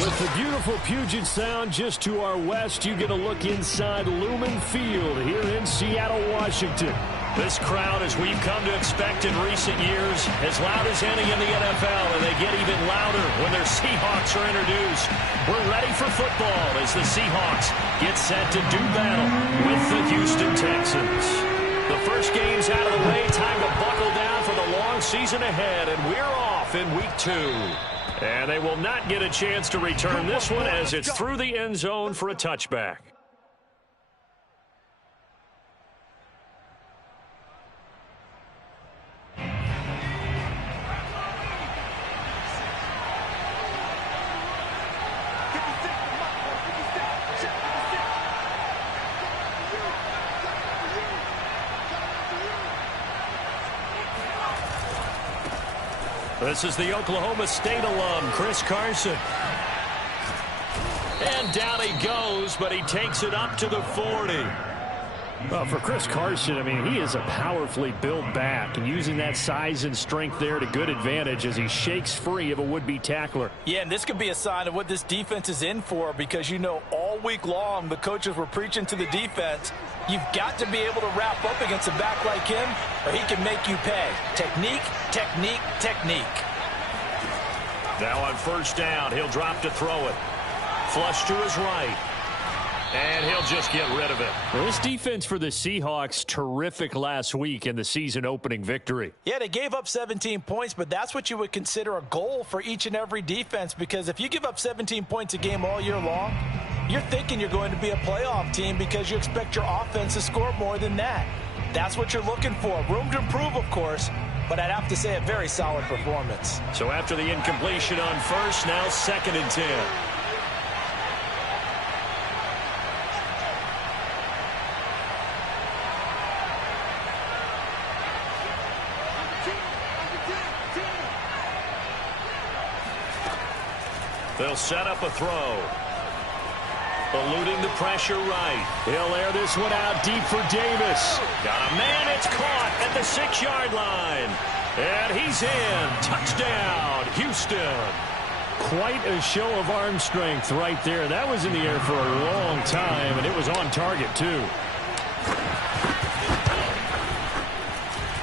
With the beautiful Puget Sound just to our west, you get a look inside Lumen Field here in Seattle, Washington. This crowd, as we've come to expect in recent years, as loud as any in the NFL, and they get even louder when their Seahawks are introduced. We're ready for football as the Seahawks get set to do battle with the Houston Texans. The first game's out of the way. Time to buckle down for the long season ahead, and we're off in week 2. And they will not get a chance to return this one as it's through the end zone for a touchback. This is the Oklahoma State alum, Chris Carson. And down he goes, but he takes it up to the 40. Well, for Chris Carson, I mean, he is a powerfully built back, and using that size and strength there to good advantage as he shakes free of a would-be tackler. Yeah, and this could be a sign of what this defense is in for, because, you know, all week long the coaches were preaching to the defense, you've got to be able to wrap up against a back like him, or he can make you pay. Technique, technique, technique. Now on first down, he'll drop to throw it. Flush to his right. And he'll just get rid of it. Well, this defense for the Seahawks, terrific last week in the season-opening victory. Yeah, they gave up 17 points, but that's what you would consider a goal for each and every defense, because if you give up 17 points a game all year long, you're thinking you're going to be a playoff team because you expect your offense to score more than that. That's what you're looking for. Room to improve, of course, but I'd have to say a very solid performance. So after the incompletion on first, now 2nd and 10. They'll set up a throw. Eluding the pressure right. He'll air this one out deep for Davis. Got a man, it's caught at the 6-yard line. And he's in. Touchdown, Houston. Quite a show of arm strength right there. That was in the air for a long time, and it was on target, too.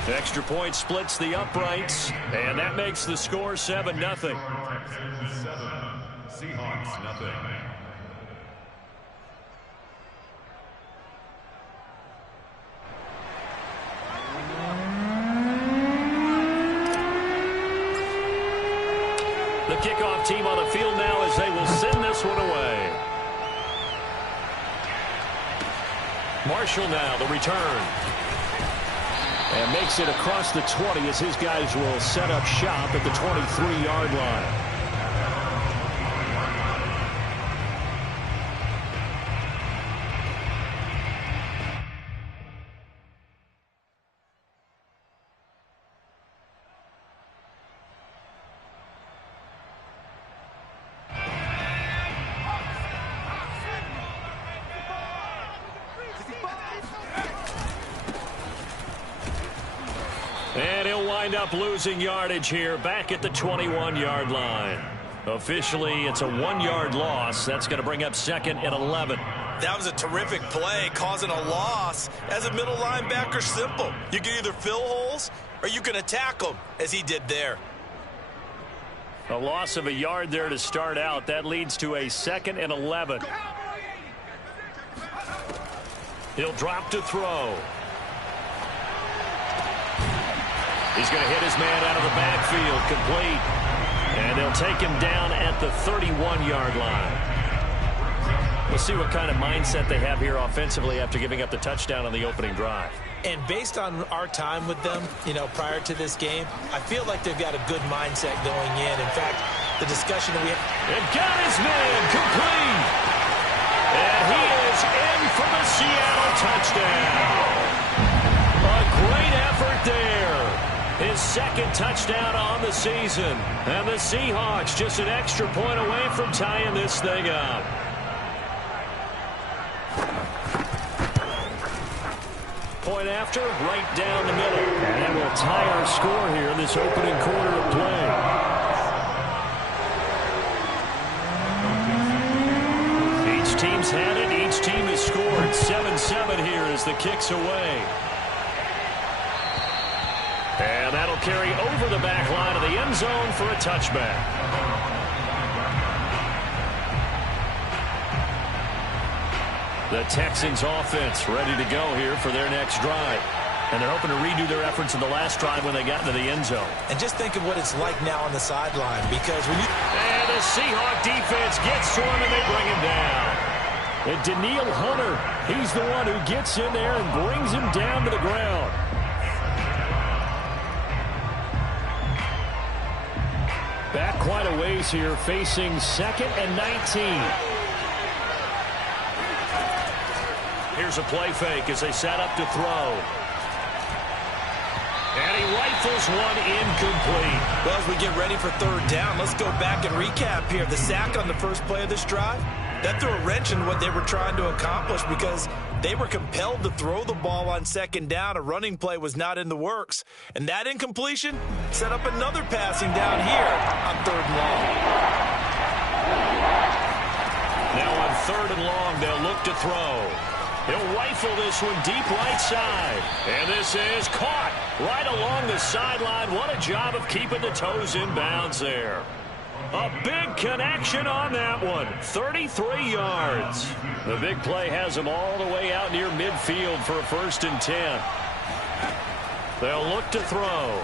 The extra point splits the uprights, and that makes the score 7-0. Seahawks, nothing. The kickoff team on the field now as they will send this one away. Marshall now, the return. And makes it across the 20 as his guys will set up shop at the 23-yard line. And he'll wind up losing yardage here back at the 21-yard line. Officially, it's a 1-yard loss. That's going to bring up 2nd and 11. That was a terrific play, causing a loss. As a middle linebacker, simple. You can either fill holes or you can attack them, as he did there. A loss of a yard there to start out. That leads to a 2nd and 11. He'll drop to throw. He's going to hit his man out of the backfield, complete. And they'll take him down at the 31-yard line. We'll see what kind of mindset they have here offensively after giving up the touchdown on the opening drive. And based on our time with them, you know, prior to this game, I feel like they've got a good mindset going in. In fact, the discussion that we had... And got his man, complete. And he is in for the Seattle touchdown. A great effort there. His 2nd touchdown on the season. And the Seahawks just an extra point away from tying this thing up. Point after, right down the middle. And that will tie our score here in this opening quarter of play. Texans had it. Each team has scored 7-7 here as the kick's away. And that'll carry over the back line of the end zone for a touchback. The Texans offense ready to go here for their next drive. And they're hoping to redo their efforts in the last drive when they got into the end zone. And just think of what it's like now on the sideline, because when you... And the Seahawk defense gets to him and they bring him down. And Danielle Hunter, he's the one who gets in there and brings him down to the ground. Back quite a ways here, facing 2nd and 19. Here's a play fake as they set up to throw. And he rifles one incomplete. Well, as we get ready for third down, let's go back and recap here. The sack on the first play of this drive, that threw a wrench in what they were trying to accomplish because they were compelled to throw the ball on second down. A running play was not in the works. And that incompletion set up another passing down here on third and long. Now on third and long, they'll look to throw. He'll rifle this one deep right side. And this is caught right along the sideline. What a job of keeping the toes in bounds there. A big connection on that one. 33 yards. The big play has him all the way out near midfield for a 1st and 10. They'll look to throw.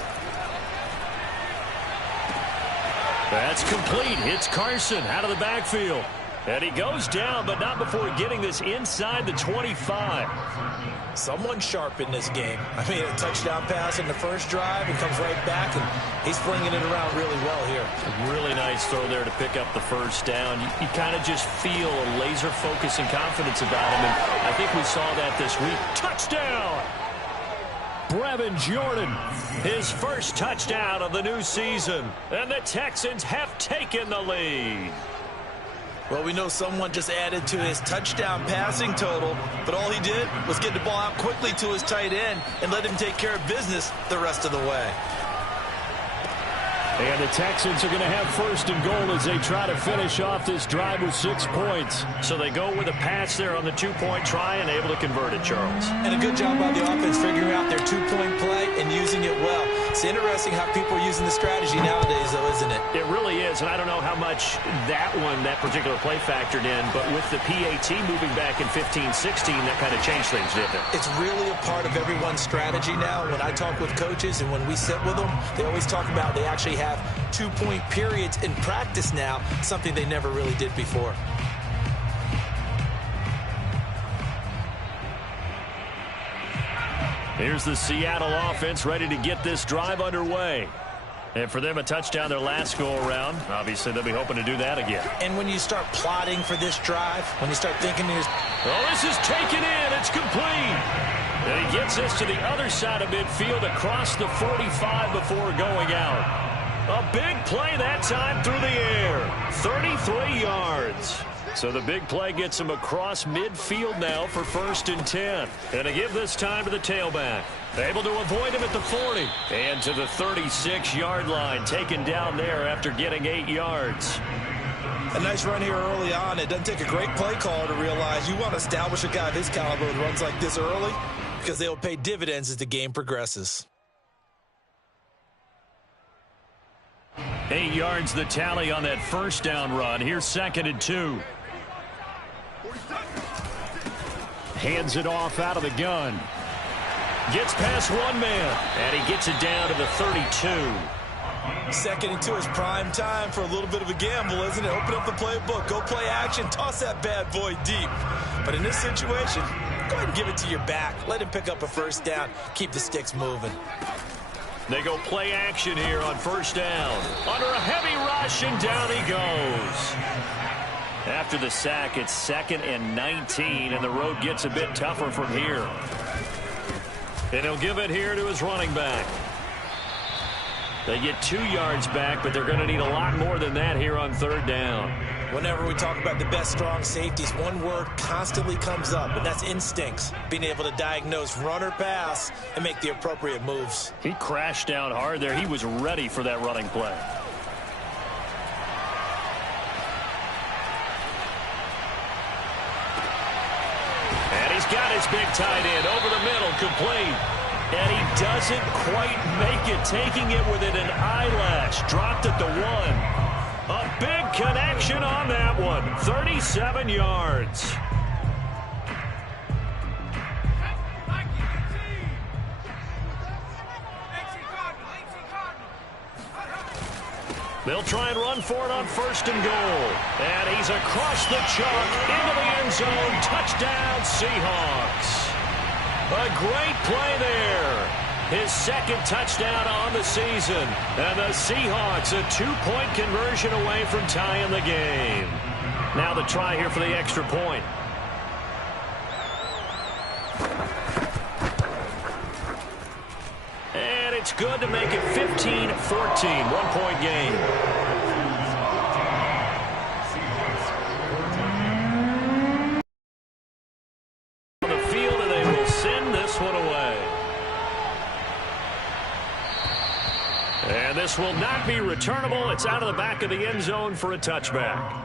That's complete. It's Carson out of the backfield. And he goes down, but not before getting this inside the 25. Someone sharp in this game. I mean, a touchdown pass in the first drive and comes right back, and he's flinging it around really well here. A really nice throw there to pick up the first down. You kind of just feel a laser focus and confidence about him, and I think we saw that this week. Touchdown! Brevin Jordan, his first touchdown of the new season, and the Texans have taken the lead. Well, we know someone just added to his touchdown passing total, but all he did was get the ball out quickly to his tight end and let him take care of business the rest of the way. And the Texans are going to have 1st and goal as they try to finish off this drive with 6 points. So they go with a pass there on the 2-point try and able to convert it, Charles. And a good job by the offense figuring out their 2-point play and using it well. It's interesting how people are using the strategy nowadays, though, isn't it? It really is, and I don't know how much that particular play factored in, but with the PAT moving back in 15-16, that kind of changed things, didn't it? It's really a part of everyone's strategy now. When I talk with coaches and when we sit with them, they always talk about they actually have 2-point periods in practice now, something they never really did before. Here's the Seattle offense ready to get this drive underway. And for them, a touchdown their last go-around. Obviously, they'll be hoping to do that again. And when you start plotting for this drive, when you start thinking... Oh, this is taken in. It's complete. And he gets this to the other side of midfield across the 45 before going out. A big play that time through the air. 33 yards. So the big play gets him across midfield now for 1st and 10. And to give this time to the tailback. Able to avoid him at the 40. And to the 36-yard line. Taken down there after getting 8 yards. A nice run here early on. It doesn't take a great play caller to realize you want to establish a guy of his caliber who runs like this early because they will pay dividends as the game progresses. 8 yards the tally on that first down run. Here's 2nd and 2. Hands it off out of the gun. Gets past one man, and he gets it down to the 32. 2nd and 2 is prime time for a little bit of a gamble, isn't it? Open up the playbook, go play action, toss that bad boy deep. But in this situation, go ahead and give it to your back. Let him pick up a 1st down. Keep the sticks moving. They go play action here on 1st down. Under a heavy rush, and down he goes. After the sack, it's 2nd and 19, and the road gets a bit tougher from here. And he'll give it here to his running back. They get 2 yards back, but they're going to need a lot more than that here on 3rd down. Whenever we talk about the best strong safeties, one word constantly comes up, and that's instincts. Being able to diagnose run or pass and make the appropriate moves. He crashed down hard there. He was ready for that running play. He's got his big tight end over the middle, complete. And he doesn't quite make it, taking it within an eyelash. Dropped at the 1. A big connection on that one. 37 yards. They'll try and run for it on 1st and goal. And he's across the chalk into the end zone. Touchdown, Seahawks. A great play there. His 2nd touchdown on the season. And the Seahawks a 2-point conversion away from tying the game. Now the try here for the extra point. And it's good to make it 15-14, 1-point game. On the field, and they will send this one away. And this will not be returnable. It's out of the back of the end zone for a touchback.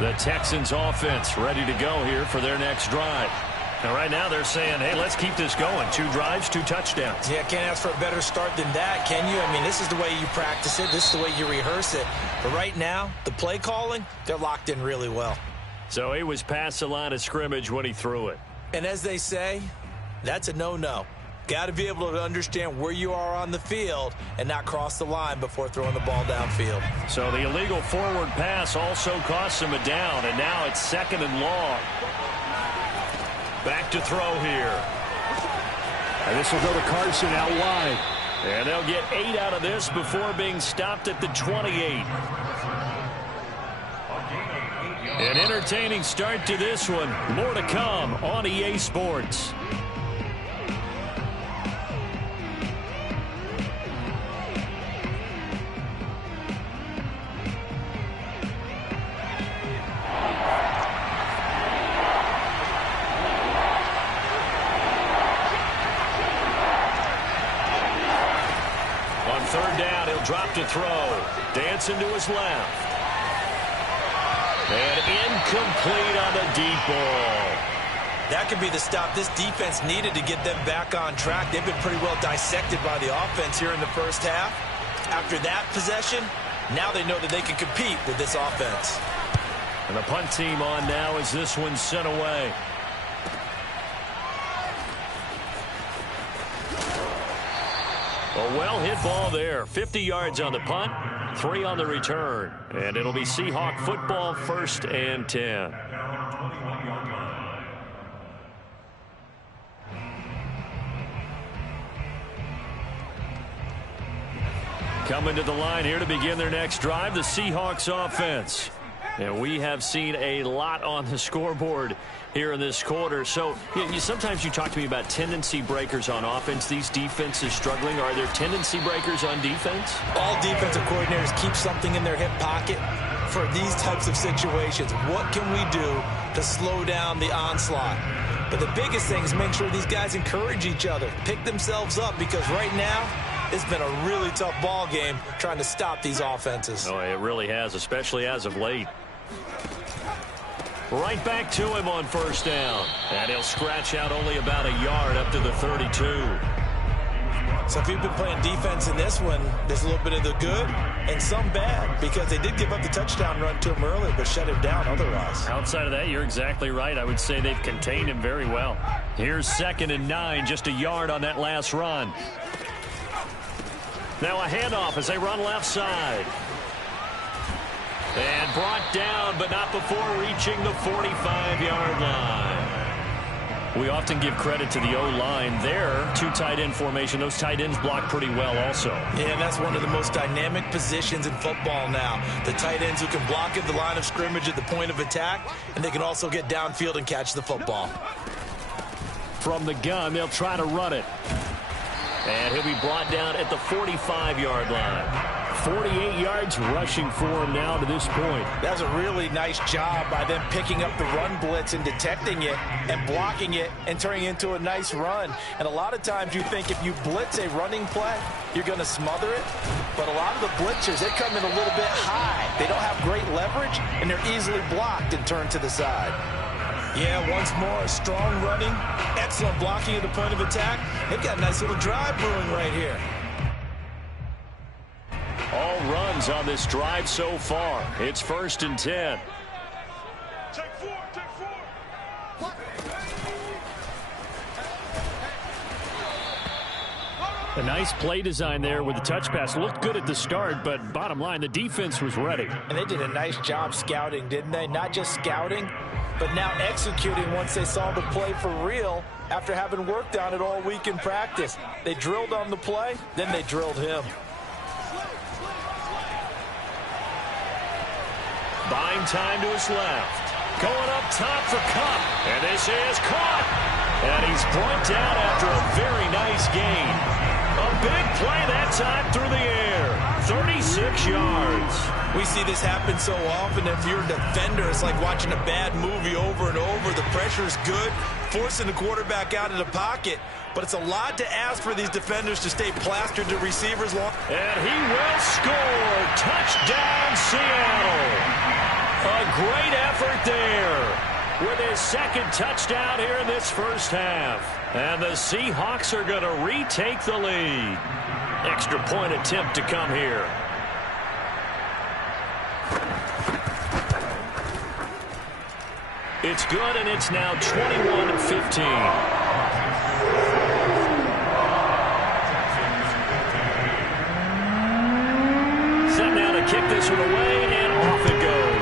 The Texans offense ready to go here for their next drive. And right now they're saying, hey, let's keep this going. 2 drives, 2 touchdowns. Yeah, can't ask for a better start than that, can you? I mean, this is the way you practice it. This is the way you rehearse it. But right now, the play calling, they're locked in really well. So he was past the line of scrimmage when he threw it. And as they say, that's a no-no. Got to be able to understand where you are on the field and not cross the line before throwing the ball downfield. So the illegal forward pass also cost him a down, and now it's 2nd and long. Back to throw here. And this will go to Carson out wide. And they'll get 8 out of this before being stopped at the 28. An entertaining start to this one. More to come on EA Sports. On 3rd down, he'll drop to throw. Dancing to his left. And incomplete on the deep ball. That could be the stop this defense needed to get them back on track. They've been pretty well dissected by the offense here in the first half. After that possession, now they know that they can compete with this offense. And the punt team on now as this one's sent away. A well-hit ball there. 50 yards on the punt, 3 on the return. And it'll be Seahawk football, 1st and 10. Coming to the line here to begin their next drive, the Seahawks offense. And we have seen a lot on the scoreboard here in this quarter. So sometimes you talk to me about tendency breakers on offense. These defenses struggling. Are there tendency breakers on defense? All defensive coordinators keep something in their hip pocket for these types of situations. What can we do to slow down the onslaught? But the biggest thing is make sure these guys encourage each other, pick themselves up, because right now it's been a really tough ball game trying to stop these offenses. Oh, it really has, especially as of late. Right back to him on 1st down. And he'll scratch out only about a yard up to the 32. So if you've been playing defense in this one, there's a little bit of the good and some bad, because they did give up the touchdown run to him earlier, but shut him down otherwise. Outside of that, you're exactly right. I would say they've contained him very well. Here's 2nd and 9, just a yard on that last run. Now a handoff as they run left side. And brought down, but not before reaching the 45-yard line. We often give credit to the O-line there. 2 tight end formation. Those tight ends block pretty well also. Yeah, and that's one of the most dynamic positions in football now. The tight ends who can block at the line of scrimmage at the point of attack, and they can also get downfield and catch the football. From the gun, they'll try to run it. And he'll be brought down at the 45-yard line. 48 yards rushing for him now to this point. That's a really nice job by them picking up the run blitz and detecting it and blocking it and turning it into a nice run. And a lot of times you think if you blitz a running play, you're going to smother it. But a lot of the blitzers, they come in a little bit high. They don't have great leverage, and they're easily blocked and turned to the side. Yeah, once more, strong running, excellent blocking at the point of attack. They've got a nice little drive brewing right here. All runs on this drive so far. It's 1st and 10. Take four. A nice play design there with the touch pass. Looked good at the start, but bottom line, the defense was ready. And they did a nice job scouting, didn't they? Not just scouting, but now executing once they saw the play for real after having worked on it all week in practice. They drilled on the play, then they drilled him. Buying time to his left. Going up top for Kupp. And this is caught. And he's brought down after a very nice gain. A big play that time through the air. 36 yards. We see this happen so often. If you're a defender, it's like watching a bad movie over and over. The pressure's good, forcing the quarterback out of the pocket. But it's a lot to ask for these defenders to stay plastered to receivers long. And he will score. Touchdown, Seattle. A great effort there with his second touchdown here in this first half. And the Seahawks are going to retake the lead. Extra point attempt to come here. It's good, and it's now 21-15. Set now to kick this one away, and off it goes.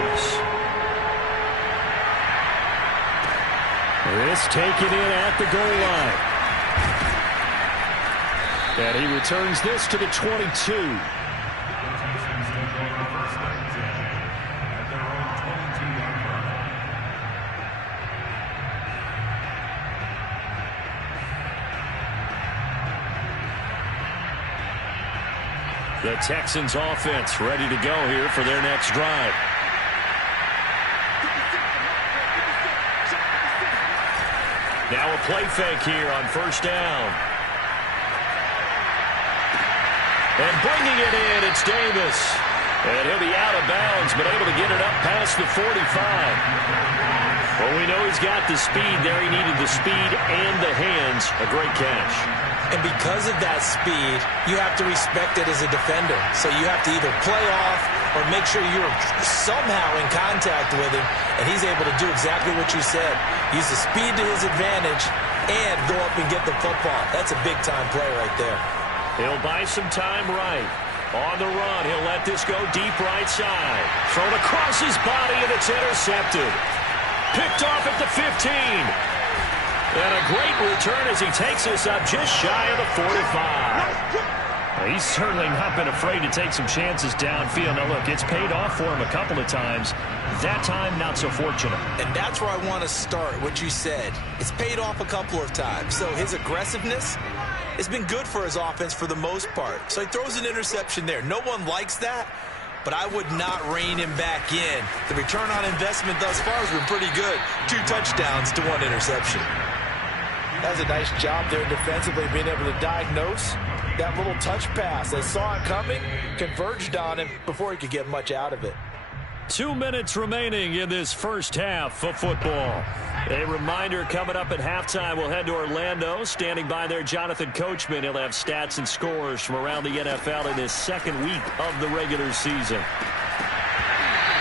This taken in at the goal line. And he returns this to the 22. The Texans offense ready to go here for their next drive. Now a play fake here on 1st down. And bringing it in, it's Davis. And he'll be out of bounds, but able to get it up past the 45. Well, we know he's got the speed there. He needed the speed and the hands. A great catch. And because of that speed, you have to respect it as a defender. So you have to either play off or make sure you're somehow in contact with him, and he's able to do exactly what you said. Use the speed to his advantage and go up and get the football. That's a big-time play right there. He'll buy some time right. On the run, he'll let this go deep right side. Thrown across his body, and it's intercepted. Picked off at the 15. And a great return as he takes this up just shy of the 45. He's certainly not been afraid to take some chances downfield. Now, look, it's paid off for him a couple of times. That time, not so fortunate. And that's where I want to start, what you said. It's paid off a couple of times. So his aggressiveness has been good for his offense for the most part. So he throws an interception there. No one likes that, but I would not rein him back in. The return on investment thus far has been pretty good. 2 touchdowns to 1 interception. That's a nice job there defensively, being able to diagnose that little touch pass. They saw it coming, converged on him before he could get much out of it. 2 minutes remaining in this first half of football. A reminder coming up at halftime, we'll head to Orlando. Standing by there, Jonathan Coachman. He'll have stats and scores from around the NFL in his second week of the regular season.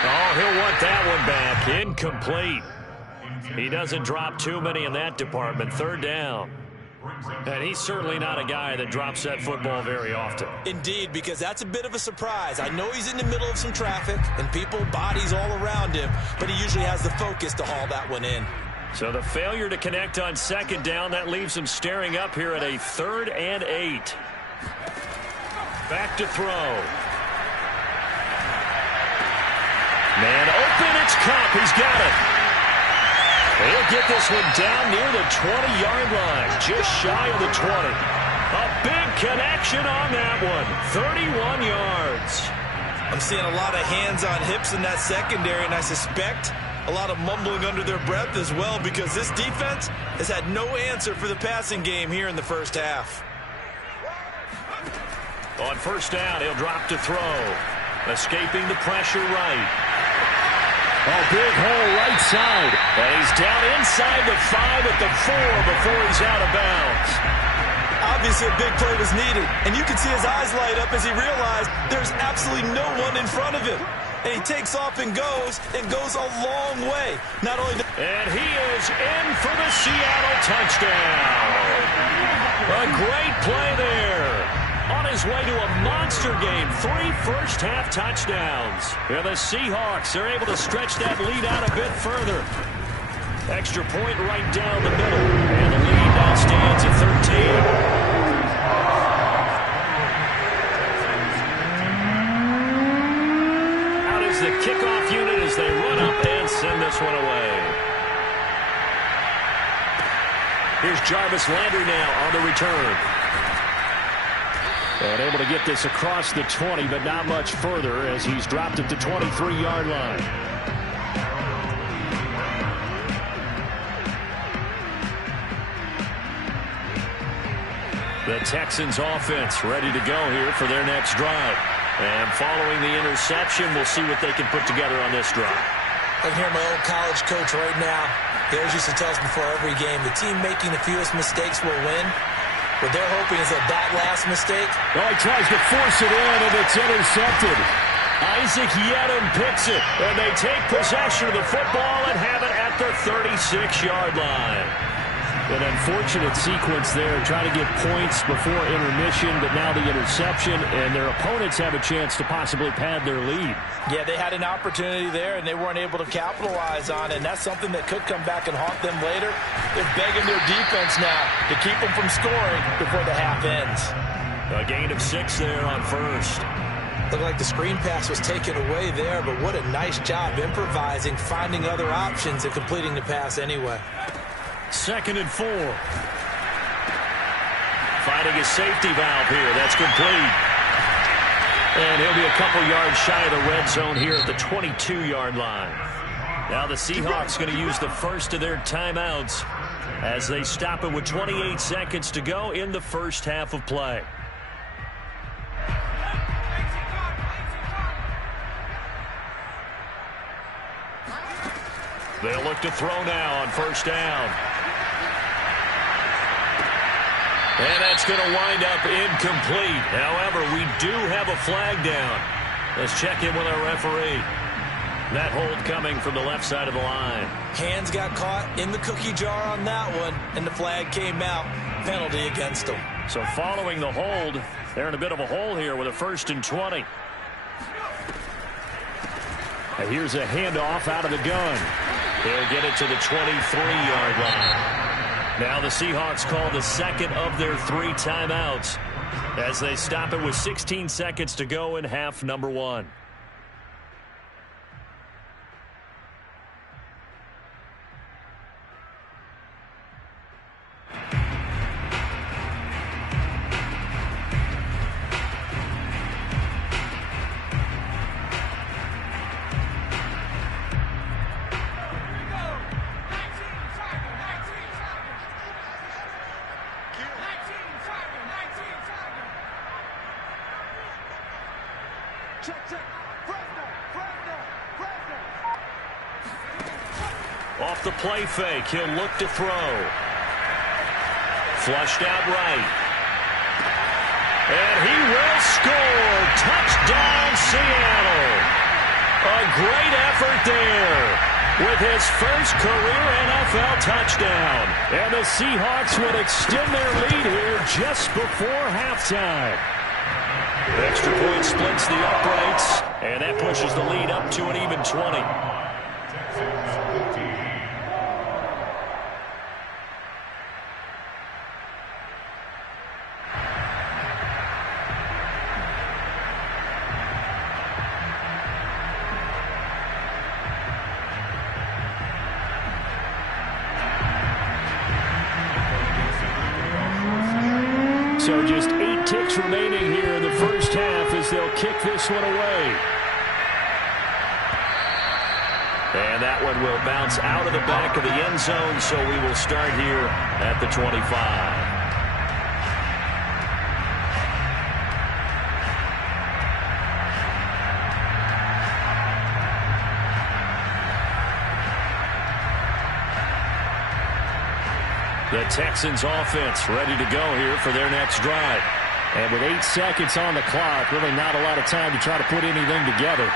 Oh, he'll want that one back. Incomplete. He doesn't drop too many in that department. 3rd down. And he's certainly not a guy that drops that football very often. Indeed, because that's a bit of a surprise. I know he's in the middle of some traffic and people, bodies all around him, but he usually has the focus to haul that one in. So the failure to connect on 2nd down, that leaves him staring up here at a 3rd and 8. Back to throw. Man open, it's Kupp. He's got it. He'll get this one down near the 20-yard line, just shy of the 20. A big connection on that one. 31 yards. I'm seeing a lot of hands on hips in that secondary, and I suspect a lot of mumbling under their breath as well, because this defense has had no answer for the passing game here in the first half. On first down, he'll drop to throw. Escaping the pressure right. A big hole right side. And he's down inside the 5 at the 4 before he's out of bounds. Obviously, a big play was needed, and you can see his eyes light up as he realized there's absolutely no one in front of him. And he takes off and goes a long way. Not only and he is in for the Seattle touchdown. A great play there. On his way to a monster game, 3 first-half touchdowns. And the Seahawks are able to stretch that lead out a bit further. Extra point right down the middle. And the lead now stands at 13. Out is the kickoff unit as they run up and send this one away. Here's Jarvis Landry now on the return. And able to get this across the 20, but not much further as he's dropped at the 23-yard line. The Texans offense ready to go here for their next drive. And following the interception, we'll see what they can put together on this drive. I can hear my old college coach right now. He always used to tell us before every game, the team making the fewest mistakes will win. What they're hoping is that last mistake. Oh, he tries to force it in, and it's intercepted. Isaac Yiadom picks it, and they take possession of the football and have it at the 36-yard line. An unfortunate sequence there, trying to get points before intermission, but now the interception, and their opponents have a chance to possibly pad their lead. Yeah, they had an opportunity there, and they weren't able to capitalize on it, and that's something that could come back and haunt them later. They're begging their defense now to keep them from scoring before the half ends. A gain of 6 there on first. Looked like the screen pass was taken away there, but what a nice job improvising, finding other options, and completing the pass anyway. 2nd and 4. Finding a safety valve here. That's complete. And he'll be a couple yards shy of the red zone here at the 22-yard line. Now the Seahawks going to use the first of their timeouts as they stop it with 28 seconds to go in the first half of play. They'll look to throw now on first down. And that's going to wind up incomplete. However, we do have a flag down. Let's check in with our referee. That hold coming from the left side of the line. Hands got caught in the cookie jar on that one, and the flag came out. Penalty against them. So following the hold, they're in a bit of a hole here with a 1st and 20. And here's a handoff out of the gun. He'll get it to the 23-yard line. Now the Seahawks call the second of their 3 timeouts as they stop it with 16 seconds to go in half number 1. Off the play fake, he'll look to throw. Flushed out right. And he will score. Touchdown, Seattle. A great effort there with his first career NFL touchdown. And the Seahawks would extend their lead here just before halftime. Extra point splits the uprights, and that pushes the lead up to an even 20. So just 8 ticks remaining here in the first half as they'll kick this one away. And that one will bounce out of the back of the end zone, so we will start here at the 25. The Texans offense ready to go here for their next drive. And with 8 seconds on the clock, really not a lot of time to try to put anything together.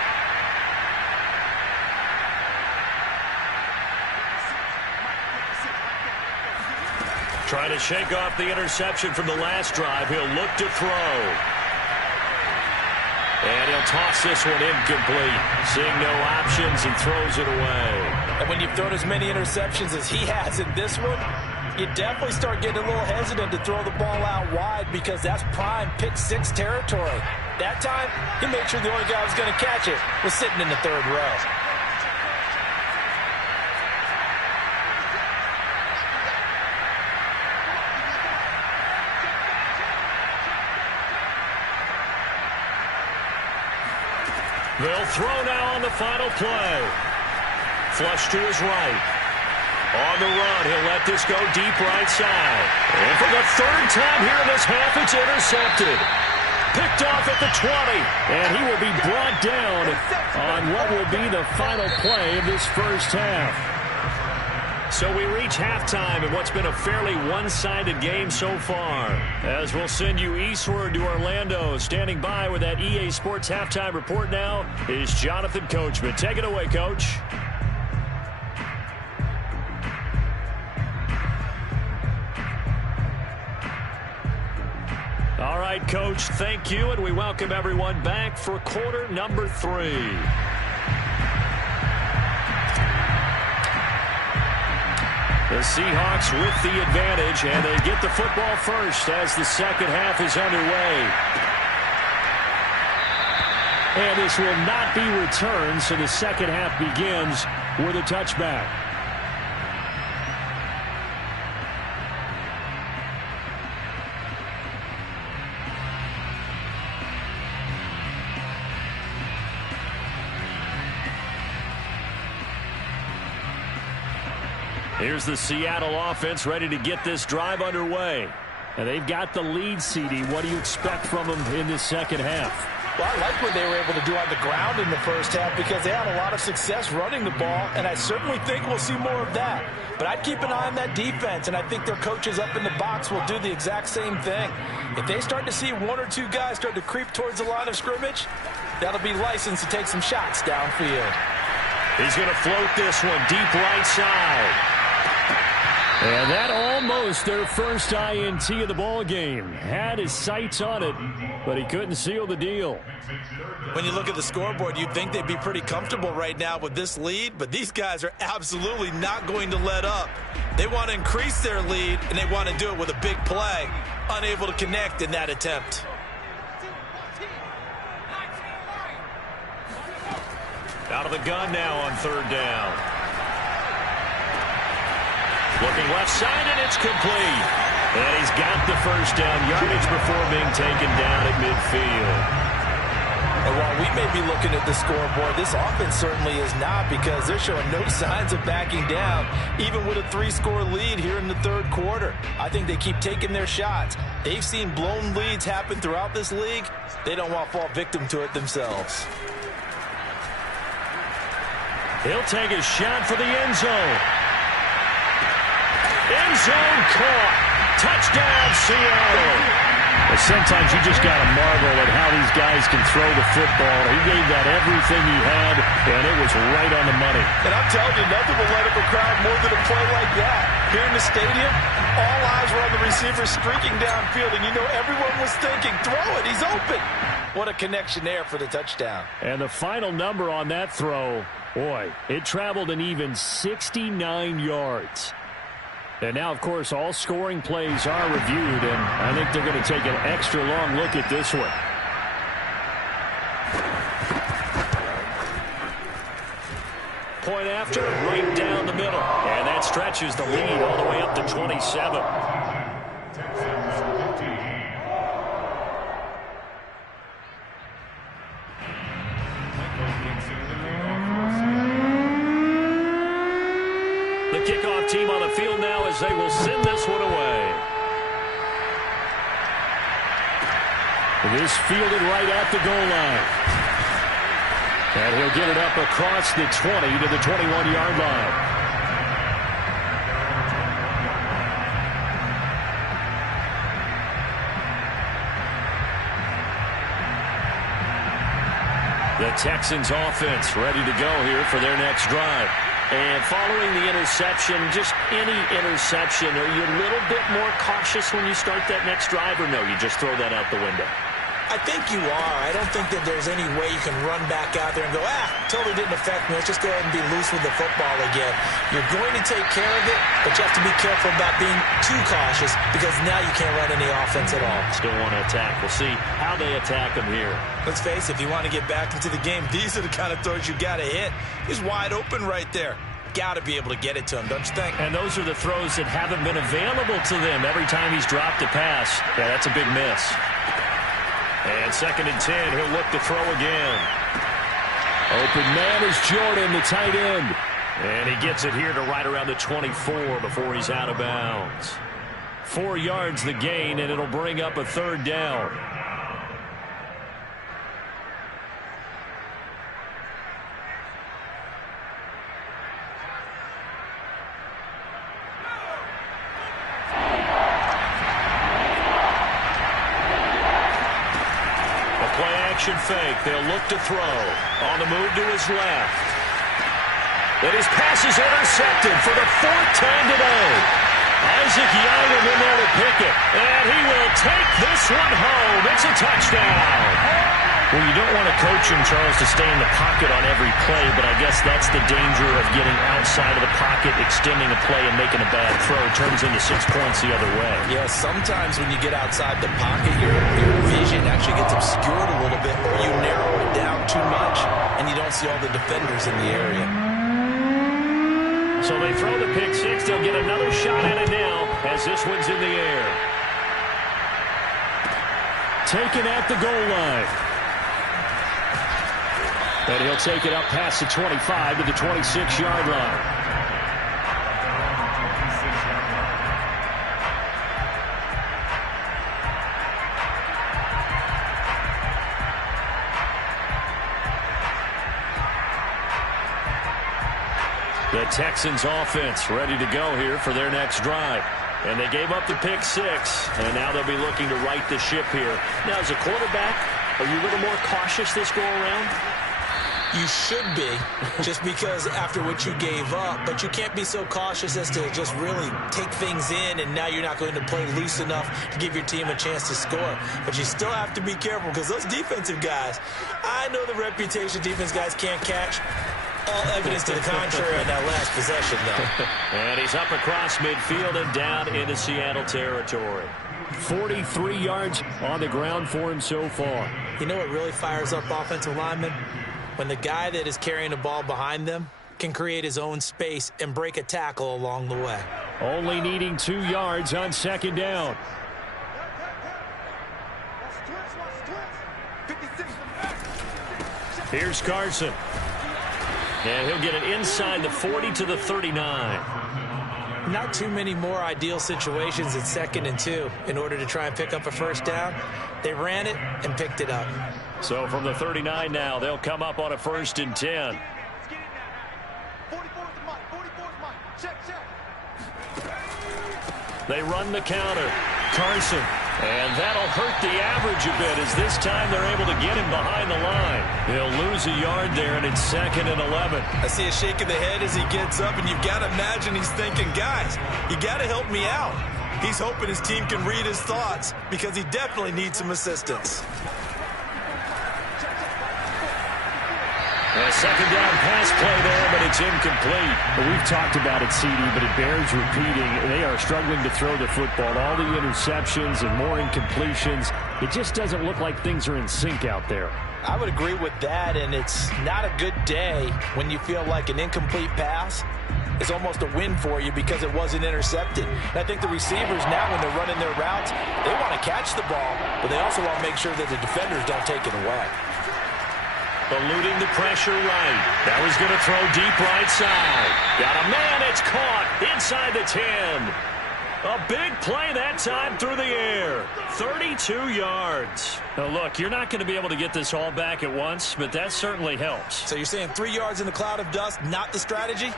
Trying to shake off the interception from the last drive. He'll look to throw. And he'll toss this one incomplete. Seeing no options, he throws it away. And when you've thrown as many interceptions as he has in this one, you definitely start getting a little hesitant to throw the ball out wide because that's prime pick 6 territory. That time, he made sure the only guy who was going to catch it was sitting in the 3rd row. They'll throw now on the final play. Flush to his right. On the run, he'll let this go deep right side. And for the 3rd time here in this half, it's intercepted. Picked off at the 20. And he will be brought down on what will be the final play of this first half. So we reach halftime in what's been a fairly one-sided game so far. As we'll send you eastward to Orlando. Standing by with that EA Sports Halftime Report now is Jonathan Coachman. Take it away, Coach. All right, Coach, thank you, and we welcome everyone back for quarter number 3. The Seahawks with the advantage, and they get the football first as the second half is underway. And this will not be returned, so the second half begins with a touchback. Here's the Seattle offense ready to get this drive underway. And they've got the lead, CD. What do you expect from them in this second half? Well, I like what they were able to do on the ground in the first half because they had a lot of success running the ball, and I certainly think we'll see more of that. But I'd keep an eye on that defense, and I think their coaches up in the box will do the exact same thing. If they start to see 1 or 2 guys start to creep towards the line of scrimmage, that'll be licensed to take some shots downfield. He's going to float this one deep right side. And that almost their first INT of the ball game. Had his sights on it, but he couldn't seal the deal. When you look at the scoreboard, you'd think they'd be pretty comfortable right now with this lead, but these guys are absolutely not going to let up. They want to increase their lead, and they want to do it with a big play. Unable to connect in that attempt. Out of the gun now on 3rd down. Looking left side, and it's complete. And he's got the first down yardage before being taken down at midfield. And while we may be looking at the scoreboard, this offense certainly is not because they're showing no signs of backing down, even with a 3-score lead here in the 3rd quarter. I think they keep taking their shots. They've seen blown leads happen throughout this league. They don't want to fall victim to it themselves. He'll take a shot for the end zone. End zone caught. Touchdown, Seattle. But sometimes you just got to marvel at how these guys can throw the football. He gave that everything he had, and it was right on the money. And I'm telling you, nothing will light up a crowd more than a play like that. Here in the stadium, all eyes were on the receiver streaking downfield, and you know everyone was thinking, throw it, he's open. What a connection there for the touchdown. And the final number on that throw, boy, it traveled an even 69 yards. And now, of course, all scoring plays are reviewed, and I think they're going to take an extra long look at this one. Point after, right down the middle. And that stretches the lead all the way up to 27. kickoff team on the field now as they will send this one away. This fielded right at the goal line. And he'll get it up across the 20 to the 21-yard line. The Texans offense ready to go here for their next drive. And following the interception, just any interception, are you a little bit more cautious when you start that next drive, or no, you just throw that out the window? I think you are. I don't think that there's any way you can run back out there and go, totally didn't affect me. Let's just go ahead and be loose with the football again. You're going to take care of it, but you have to be careful about being too cautious because now you can't run any offense at all. Still want to attack. We'll see how they attack them here. Let's face it, if you want to get back into the game, these are the kind of throws you got to hit. He's wide open right there. Got to be able to get it to him, don't you think? And those are the throws that haven't been available to them every time he's dropped a pass. Yeah, that's a big miss. And 2nd and 10, he'll look to throw again. Open man is Jordan, the tight end. And he gets it here to right around the 24 before he's out of bounds. 4 yards the gain, and it'll bring up a 3rd down. Fake. They'll look to throw. On the move to his left. And his pass is intercepted for the 4th time today. Isaac Yianum in there to pick it. And he will take this one home. It's a touchdown. Well, you don't want to coach him, Charles, to stay in the pocket on every play, but I guess that's the danger of getting outside of the pocket, extending a play, and making a bad throw. It turns into 6 points the other way. Yeah, sometimes when you get outside the pocket, your vision actually gets obscured a little bit, or you narrow it down too much, and you don't see all the defenders in the area. So they throw the pick six. They'll get another shot at it now as this one's in the air. Taken at the goal line. And he'll take it up past the 25 to the 26-yard line. The Texans offense ready to go here for their next drive. And they gave up the pick six, and now they'll be looking to right the ship here. Now, as a quarterback, are you a little more cautious this go-around? You should be, just because after what you gave up, but you can't be so cautious as to just really take things in, and now you're not going to play loose enough to give your team a chance to score. But you still have to be careful because those defensive guys, I know the reputation defense guys can't catch. All evidence to the contrary on that last possession, though. And he's up across midfield and down into Seattle territory. 43 yards on the ground for him so far. You know what really fires up offensive linemen? When the guy that is carrying the ball behind them can create his own space and break a tackle along the way. Only needing 2 yards on second down. Here's Carson. And he'll get it inside the 40 to the 39. Not too many more ideal situations in 2nd and 2 in order to try and pick up a first down. They ran it and picked it up. So from the 39 now, they'll come up on a 1st and 10. They run the counter. Carson. And that'll hurt the average a bit as this time they're able to get him behind the line. He'll lose a yard there, and it's 2nd and 11. I see a shake of the head as he gets up, and you've got to imagine he's thinking, guys, you got to help me out. He's hoping his team can read his thoughts because he definitely needs some assistance. A second down pass play there, but it's incomplete. We've talked about it, CD, but it bears repeating. They are struggling to throw the football. All the interceptions and more incompletions. It just doesn't look like things are in sync out there. I would agree with that, and it's not a good day when you feel like an incomplete pass is almost a win for you because it wasn't intercepted. And I think the receivers now, when they're running their routes, they want to catch the ball, but they also want to make sure that the defenders don't take it away. Eluding the pressure right. That was going to throw deep right side. Got a man. It's caught inside the 10. A big play that time through the air. 32 yards. Now, look, you're not going to be able to get this all back at once, but that certainly helps. So you're saying 3 yards in the cloud of dust, not the strategy?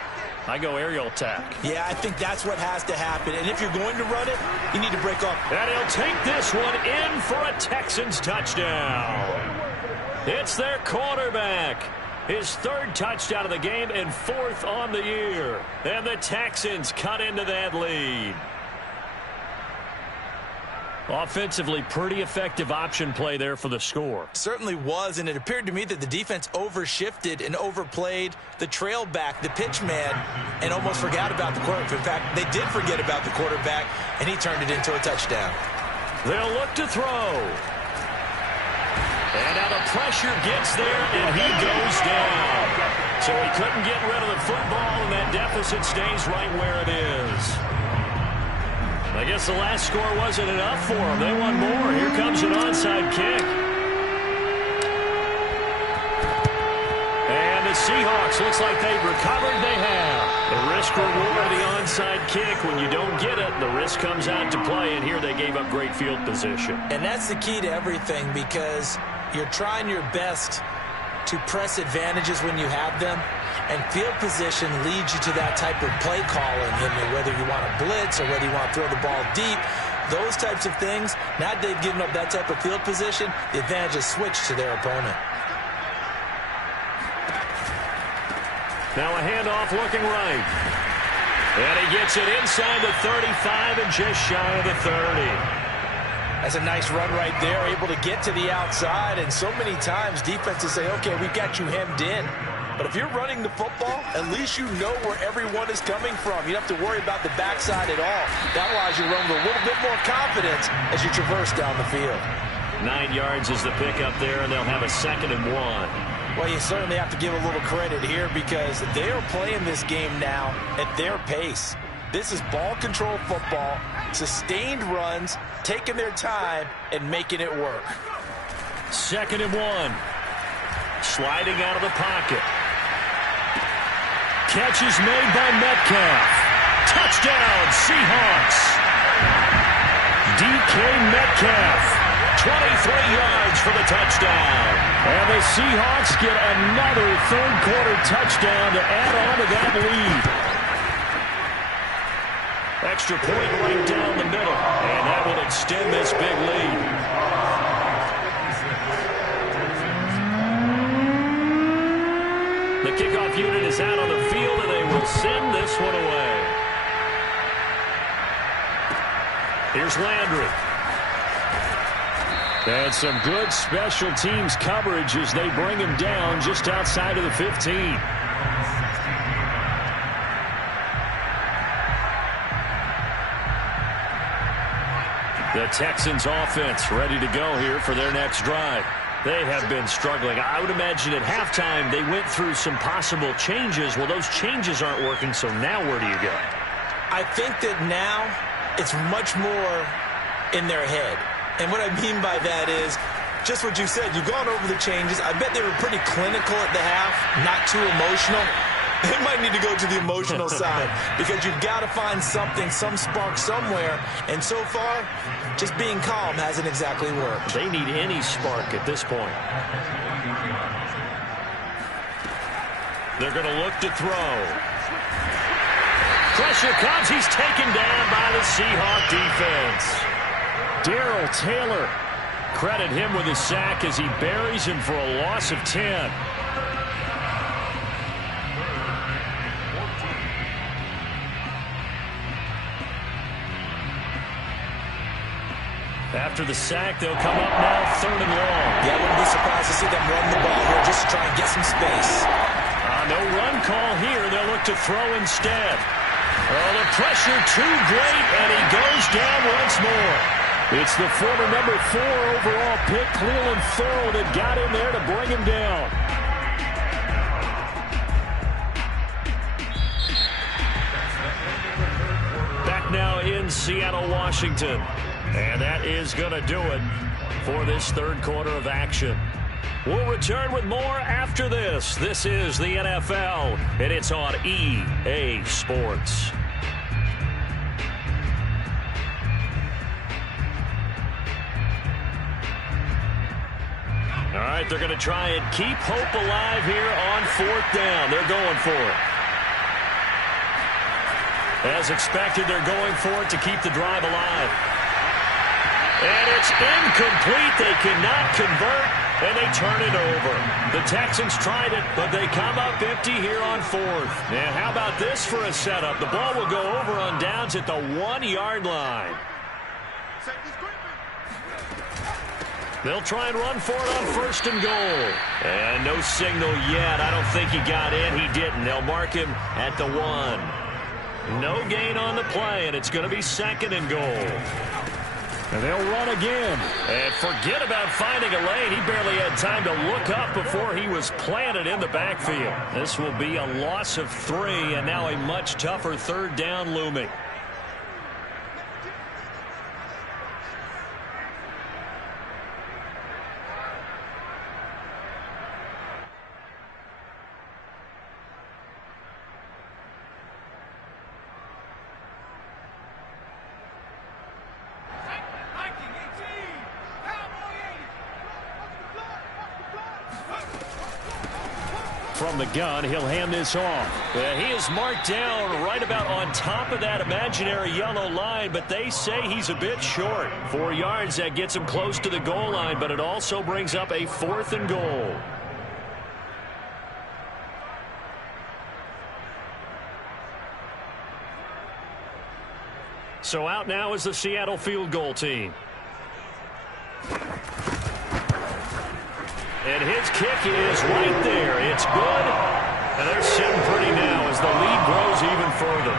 I go aerial attack. Yeah, I think that's what has to happen. And if you're going to run it, you need to break off. And he'll take this one in for a Texans touchdown. It's their quarterback. His third touchdown of the game and 4th on the year. And the Texans cut into that lead. Offensively, pretty effective option play there for the score. Certainly was, and it appeared to me that the defense overshifted and overplayed the trail back, the pitch man, and almost forgot about the quarterback. In fact, they did forget about the quarterback, and he turned it into a touchdown. They'll look to throw. And now the pressure gets there, and he goes down. So he couldn't get rid of the football, and that deficit stays right where it is. I guess the last score wasn't enough for them. They want more. Here comes an onside kick. And the Seahawks, looks like they've recovered. They have. The risk reward of the onside kick. When you don't get it, the risk comes out to play. And here they gave up great field position. And that's the key to everything, because you're trying your best to press advantages when you have them. And field position leads you to that type of play calling, whether you want to blitz or whether you want to throw the ball deep. Those types of things, now they've given up that type of field position, the advantage is switched to their opponent. Now a handoff looking right. And he gets it inside the 35 and just shy of the 30. That's a nice run right there, able to get to the outside. And so many times defenses say, okay, we've got you hemmed in. But if you're running the football, at least you know where everyone is coming from. You don't have to worry about the backside at all. That allows you to run with a little bit more confidence as you traverse down the field. 9 yards is the pickup there, and they'll have a 2nd and 1. Well, you certainly have to give a little credit here, because they are playing this game now at their pace. This is ball control football, sustained runs, taking their time, and making it work. 2nd and 1. Sliding out of the pocket. Catch is made by Metcalf. Touchdown, Seahawks. DK Metcalf, 23 yards for the touchdown. And the Seahawks get another third-quarter touchdown to add on to that lead. Extra point right down the middle, and that will extend this big lead. The kickoff unit is out on the field, and they will send this one away. Here's Landry. And some good special teams coverage as they bring him down just outside of the 15. The Texans offense ready to go here for their next drive. They have been struggling. I would imagine at halftime they went through some possible changes. Well, those changes aren't working, so now where do you go? I think that now it's much more in their head. And what I mean by that is just what you said. You've gone over the changes. I bet they were pretty clinical at the half, not too emotional. They might need to go to the emotional side, because you've got to find something, some spark somewhere. And so far, just being calm hasn't exactly worked. They need any spark at this point. They're going to look to throw. Pressure comes. He's taken down by the Seahawk defense. Darrell Taylor. Credit him with a sack as he buries him for a loss of 10. After the sack, they'll come up now 3rd and long. Yeah, I wouldn't be surprised to see them run the ball here just to try and get some space. No run call here. They'll look to throw instead. Oh, the pressure too great, and he goes down once more. It's the former number 4 overall pick, Cleveland Ferrell, that got in there to bring him down. Back now in Seattle, Washington. And that is going to do it for this third quarter of action. We'll return with more after this. This is the NFL, and it's on EA Sports. All right, they're going to try and keep hope alive here on 4th down. They're going for it. As expected, they're going for it to keep the drive alive. And it's incomplete. They cannot convert, and they turn it over. The Texans tried it, but they come up empty here on 4th. And how about this for a setup? The ball will go over on downs at the 1-yard line. They'll try and run for it on 1st and goal. And no signal yet. I don't think he got in. He didn't. They'll mark him at the 1. No gain on the play, and it's going to be 2nd and goal. And they'll run again. And forget about finding a lane. He barely had time to look up before he was planted in the backfield. This will be a loss of 3, and now a much tougher 3rd down looming. From the gun, he'll hand this off. He is marked down right about on top of that imaginary yellow line, but they say he's a bit short. 4 yards, that gets him close to the goal line, but it also brings up a 4th and goal. So out now is the Seattle field goal team. And his kick is right there. It's good. And they're sitting pretty now as the lead grows even further.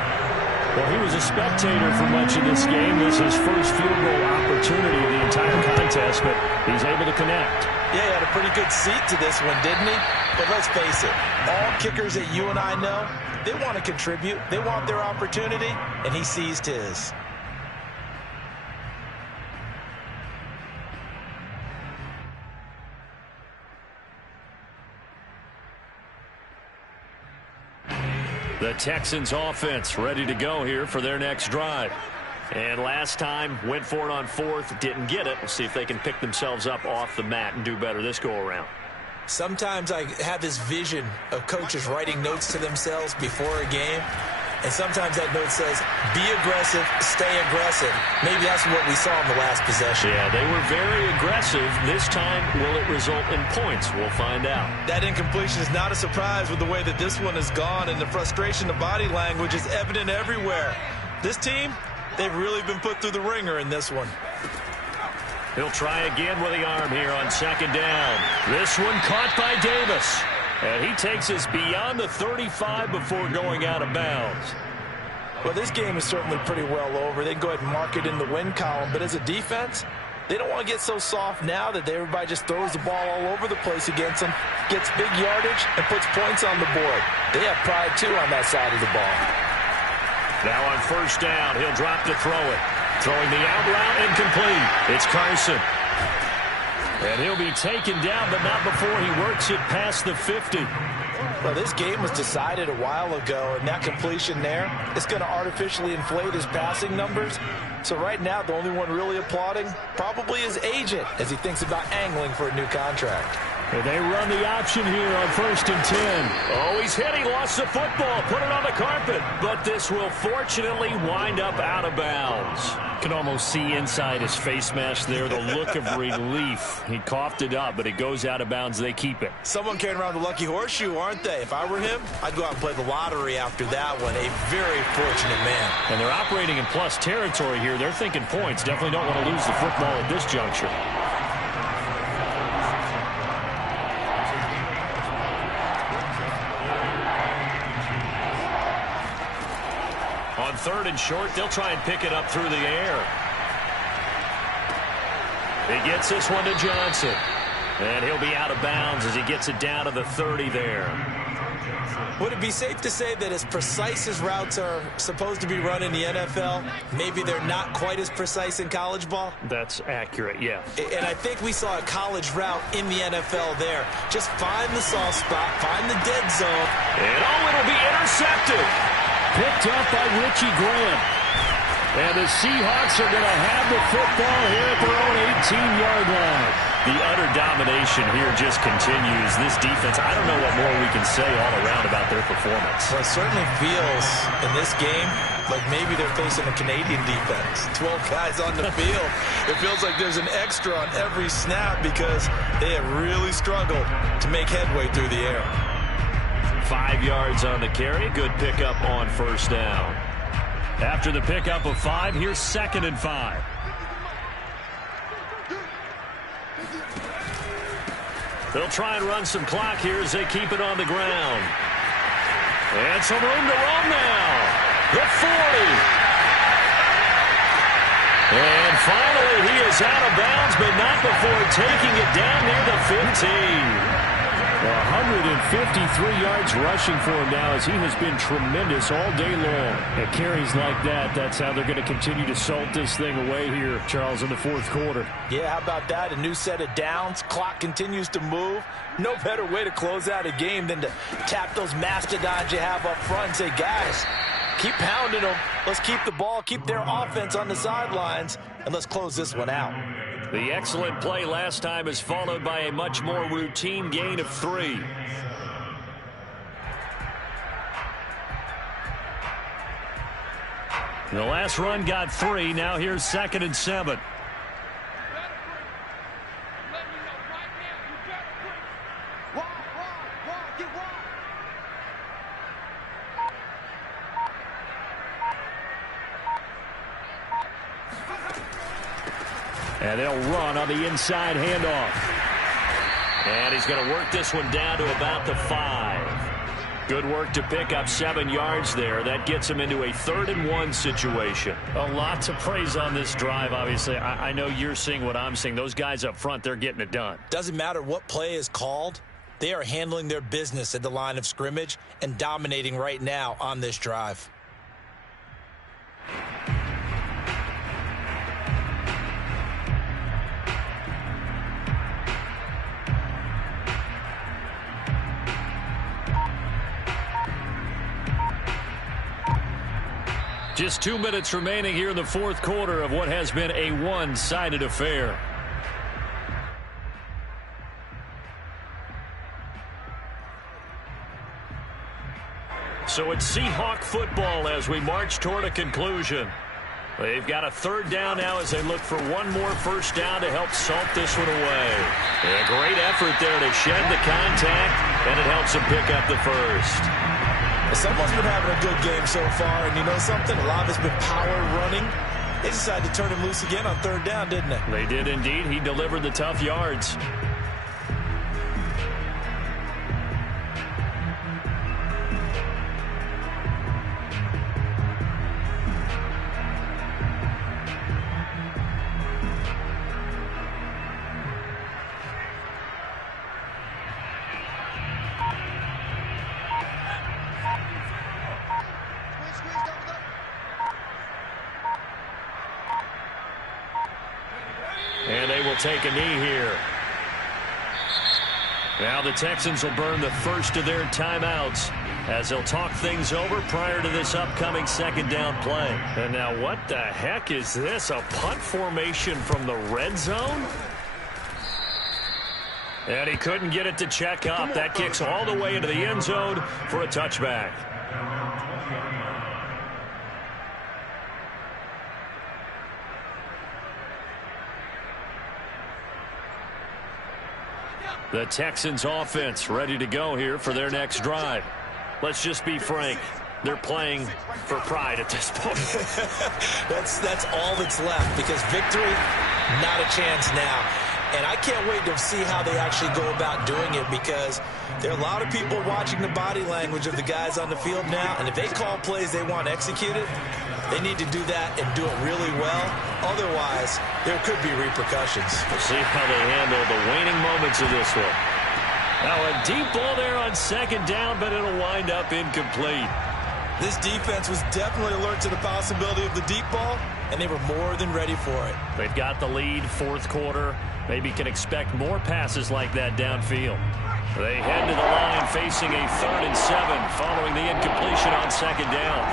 Well, he was a spectator for much of this game. This is his first field goal opportunity of the entire contest, but he's able to connect. Yeah, he had a pretty good seat to this one, didn't he? But let's face it, all kickers that you and I know, they want to contribute. They want their opportunity, and he seized his. The Texans offense ready to go here for their next drive. And last time, went for it on 4th, didn't get it. We'll see if they can pick themselves up off the mat and do better this go-around. Sometimes I have this vision of coaches writing notes to themselves before a game. And sometimes that note says, be aggressive, stay aggressive. Maybe that's what we saw in the last possession. Yeah, they were very aggressive. This time, will it result in points? We'll find out. That incompletion is not a surprise with the way that this one has gone, and the frustration, the body language is evident everywhere. This team, they've really been put through the ringer in this one. He'll try again with the arm here on 2nd down. This one caught by Davis. And he takes us beyond the 35 before going out of bounds. Well, this game is certainly pretty well over. They can go ahead and mark it in the win column. But as a defense, they don't want to get so soft now that everybody just throws the ball all over the place against them, gets big yardage, and puts points on the board. They have pride, too, on that side of the ball. Now on 1st down, he'll drop to throw it. Throwing the out route incomplete. It's Carson. And he'll be taken down, but not before he works it past the 50. Well, this game was decided a while ago, and that completion there is going to artificially inflate his passing numbers. So right now, the only one really applauding probably his agent as he thinks about angling for a new contract. And they run the option here on 1st and 10. Oh, he's hit. He lost the football. Put it on the carpet. But this will fortunately wind up out of bounds. Can almost see inside his face mask there the look of relief. He coughed it up, but it goes out of bounds. They keep it. Someone carrying around the lucky horseshoe, aren't they? If I were him, I'd go out and play the lottery after that one. A very fortunate man. And they're operating in plus territory here. They're thinking points. Definitely don't want to lose the football at this juncture. On 3rd and short, they'll try and pick it up through the air. He gets this one to Johnson. And he'll be out of bounds as he gets it down to the 30 there. Would it be safe to say that as precise as routes are supposed to be run in the NFL, maybe they're not quite as precise in college ball? That's accurate, yeah. And I think we saw a college route in the NFL there. Just find the soft spot, find the dead zone. And it'll be intercepted. Picked up by Richie Graham. And the Seahawks are going to have the football here at their own 18-yard line. The utter domination here just continues. This defense, I don't know what more we can say all around about their performance. Well, it certainly feels in this game like maybe they're facing a Canadian defense. 12 guys on the field. It feels like there's an extra on every snap because they have really struggled to make headway through the air. 5 yards on the carry. Good pickup on first down. After the pickup of 5, here's 2nd and 5. They'll try and run some clock here as they keep it on the ground. And some room to roam now. The 40. And finally, he is out of bounds, but not before taking it down near the 15. 153 yards rushing for him now as he has been tremendous all day long. And carries like that, that's how they're going to continue to salt this thing away here, Charles, in the 4th quarter. Yeah, how about that? A new set of downs. Clock continues to move. No better way to close out a game than to tap those mastodons you have up front and say, guys, keep pounding them. Let's keep the ball, keep their offense on the sidelines, and let's close this one out. The excellent play last time is followed by a much more routine gain of 3. The last run got 3. Now here's 2nd and 7. And they'll run on the inside handoff. And he's going to work this one down to about the 5. Good work to pick up 7 yards there. That gets him into a 3rd and 1 situation. A lot to praise on this drive, obviously. I know you're seeing what I'm seeing. Those guys up front, they're getting it done. Doesn't matter what play is called. They are handling their business at the line of scrimmage and dominating right now on this drive. Just 2 minutes remaining here in the 4th quarter of what has been a one-sided affair. So it's Seahawk football as we march toward a conclusion. They've got a 3rd down now as they look for one more first down to help salt this one away. A great effort there to shed the contact, and it helps them pick up the first. Someone's been having a good game so far, and you know something? A lot of it's been power running. They decided to turn him loose again on 3rd down, didn't they? They did indeed. He delivered the tough yards. And they will take a knee here. Now the Texans will burn the first of their timeouts as they'll talk things over prior to this upcoming 2nd down play. And now what the heck is this? A punt formation from the red zone? And he couldn't get it to check up. That kicks all the way into the end zone for a touchback. The Texans offense ready to go here for their next drive. Let's just be frank. They're playing for pride at this point. That's all that's left because victory, not a chance now. And I can't wait to see how they actually go about doing it because there are a lot of people watching the body language of the guys on the field now. And if they call plays they want executed, they need to do that and do it really well. Otherwise, there could be repercussions. We'll see how they handle the waning moments of this one. Now a deep ball there on second down, but it'll wind up incomplete. This defense was definitely alert to the possibility of the deep ball, and they were more than ready for it. They've got the lead, fourth quarter. Maybe can expect more passes like that downfield. They head to the line facing a 3rd and 7 following the incompletion on second down.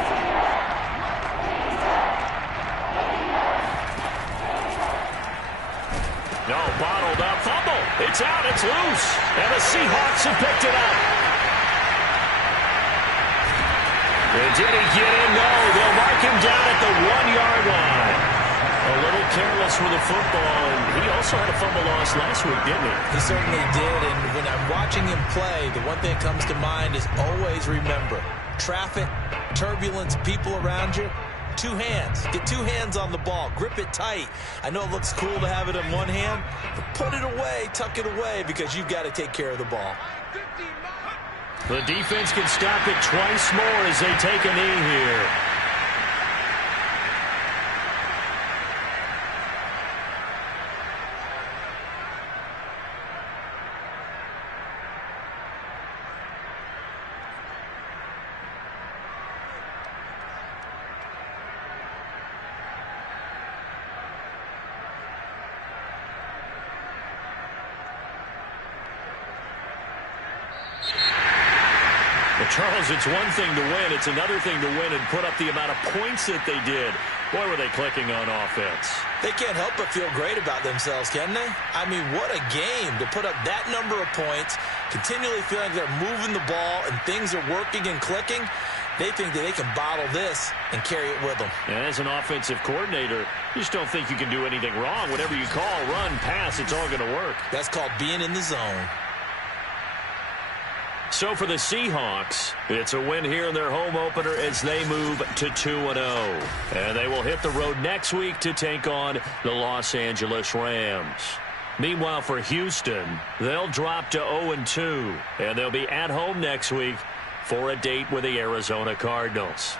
No, bottled up, fumble. It's out, it's loose. And the Seahawks have picked it up. Did he get in? No, they'll mark him down at the 1-yard line. A little careless with the football, and he also had a fumble loss last week, didn't he? He certainly did, and when I'm watching him play, the one thing that comes to mind is always remember, traffic, turbulence, people around you, 2 hands. Get 2 hands on the ball. Grip it tight. I know it looks cool to have it in one hand, but put it away, tuck it away, because you've got to take care of the ball. The defense can stop it twice more as they take a knee here. Charles, it's one thing to win. It's another thing to win and put up the amount of points that they did. Boy, were they clicking on offense. They can't help but feel great about themselves, can they? I mean, what a game to put up that number of points, continually feeling like they're moving the ball and things are working and clicking. They think that they can bottle this and carry it with them. And as an offensive coordinator, you just don't think you can do anything wrong. Whatever you call, run, pass, it's all going to work. That's called being in the zone. So for the Seahawks, it's a win here in their home opener as they move to 2-0. And they will hit the road next week to take on the Los Angeles Rams. Meanwhile, for Houston, they'll drop to 0-2. And they'll be at home next week for a date with the Arizona Cardinals.